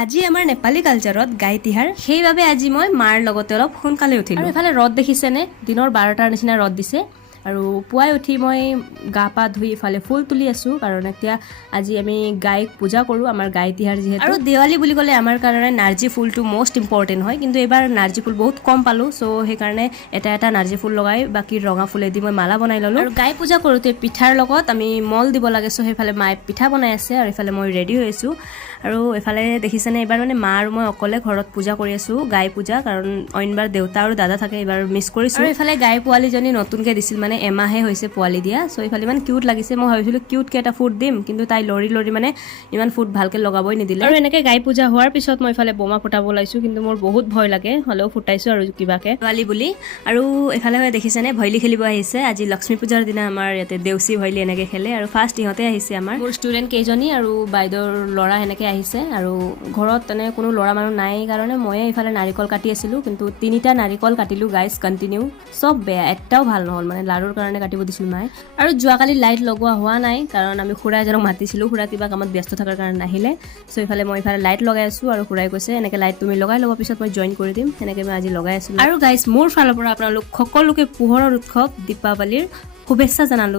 আজি আমাৰ নেপালী কালচাৰত গাই তিহাৰ সেইবাবে আজি মই মাৰ লগতে অলপ সোনকালে উঠিলো আৰু এফালে ৰদ দেখিছেনে দিনৰ 12টাৰ নিচিনা ৰদ দিছে আৰু পুৱাই উঠি মই গা পা ধুই ইফালে ফুল তুলি আছো কাৰণ এতিয়া আজি আমি গাইক পূজা কৰো আমাৰ গাই তিহাৰ যিহেতু আৰু দেৱালী বুলি ক'লে আমাৰ কাৰণে নাৰ্জী ফুলটো মোষ্ট ইম্পৰ্টেণ্ট হয় কিন্তু এবাৰ নাৰ্জী ফুল বহুত কম পালো সো সেইকাৰণে এটা নাৰ্জী ফুল লগাই বাকি ৰঙা ফুলেদি মই মালা বনাই ললো আৰু গাই পূজা কৰোতে পিঠাৰ লগত আমি মল দিব লাগে সো সেইফালে মায়ে পিঠা বনাই আছে আৰু ইফালে মই ৰেডি হৈছো আৰু এফালে দেখিছেনে এবাৰ মানে মা আৰু মই অকলে ঘৰত পূজা কৰি আছো গাই পূজা কাৰণ অইনবাৰ দেউতা আৰু দাদা থাকে এবাৰ মিছ কৰিছো আৰু এফালে গাই পোৱালিজনী নতুনকে দিছিল মানে এমাহে হৈছে পোৱালি দিয়া সো ইফালে ইমান কিউট লাগিছে মই ভাবিছিলো কিউটকে এটা ফুট দিম কিন্তু তাই লৰি মানে ইমান ফুট ভালকে লগাবই নিদিলে আৰু এনেকে গাই পূজা হোৱাৰ পিছত মই ইফালে বোমা ফুটাব লাইছো কিন্তু মোৰ বহুত ভয় লাগে হলেও ফুটাইছো আৰু কিবাকে পোৱালি বুলি আৰু এফালে দেখিছেনে ভৈলি খেলিব আহিছে আজি লক্ষ্মী পূজাৰ দিনা আমাৰ ইয়াতে দেউচি ভৈলি এনেকে খেলে আৰু ফাৰ্ষ্ট ইহঁতে আহিছে আমাৰ মোৰ ষ্টুডেণ্ট কেইজনী আৰু বাইদেউৰ ল'ৰা এনেকে আহিছে আৰু ঘৰত তেনে কোনো ল'ৰা মানুহ নাই কাৰণে ময়ে ইফালে নাৰিকল কাটি আছিলো কিন্তু 3টা নাৰিকল কাটিলো গাইজ কন্টিনিউ সব বেয়া এটাও ভাল নহল মানে লাৰুৰ কাৰণে কাটিব দিছিল মাই আৰু যোৱাকালি লাইট লগোৱা হোৱা নাই কাৰণ আমি খুৰা এজনক মাতিছিলো খুৰা কিবা কামত ব্যস্ত থকাৰ কাৰণে নাহিলে সো ইফালে মই ইফালে লাইট লগাই আছো আৰু খুৰাই কৈছে এনেকে লাইট তুমি লগাই ল'ব পিছত মই জইন কৰি দিম এনেকে মই আজি লগাই আছো আৰু গাইজ মোৰ ফালৰ পৰা আপোনালোক সকলোকে পোহৰৰ উৎসৱ দীপাৱলীৰ শুভেচ্ছা জনালো।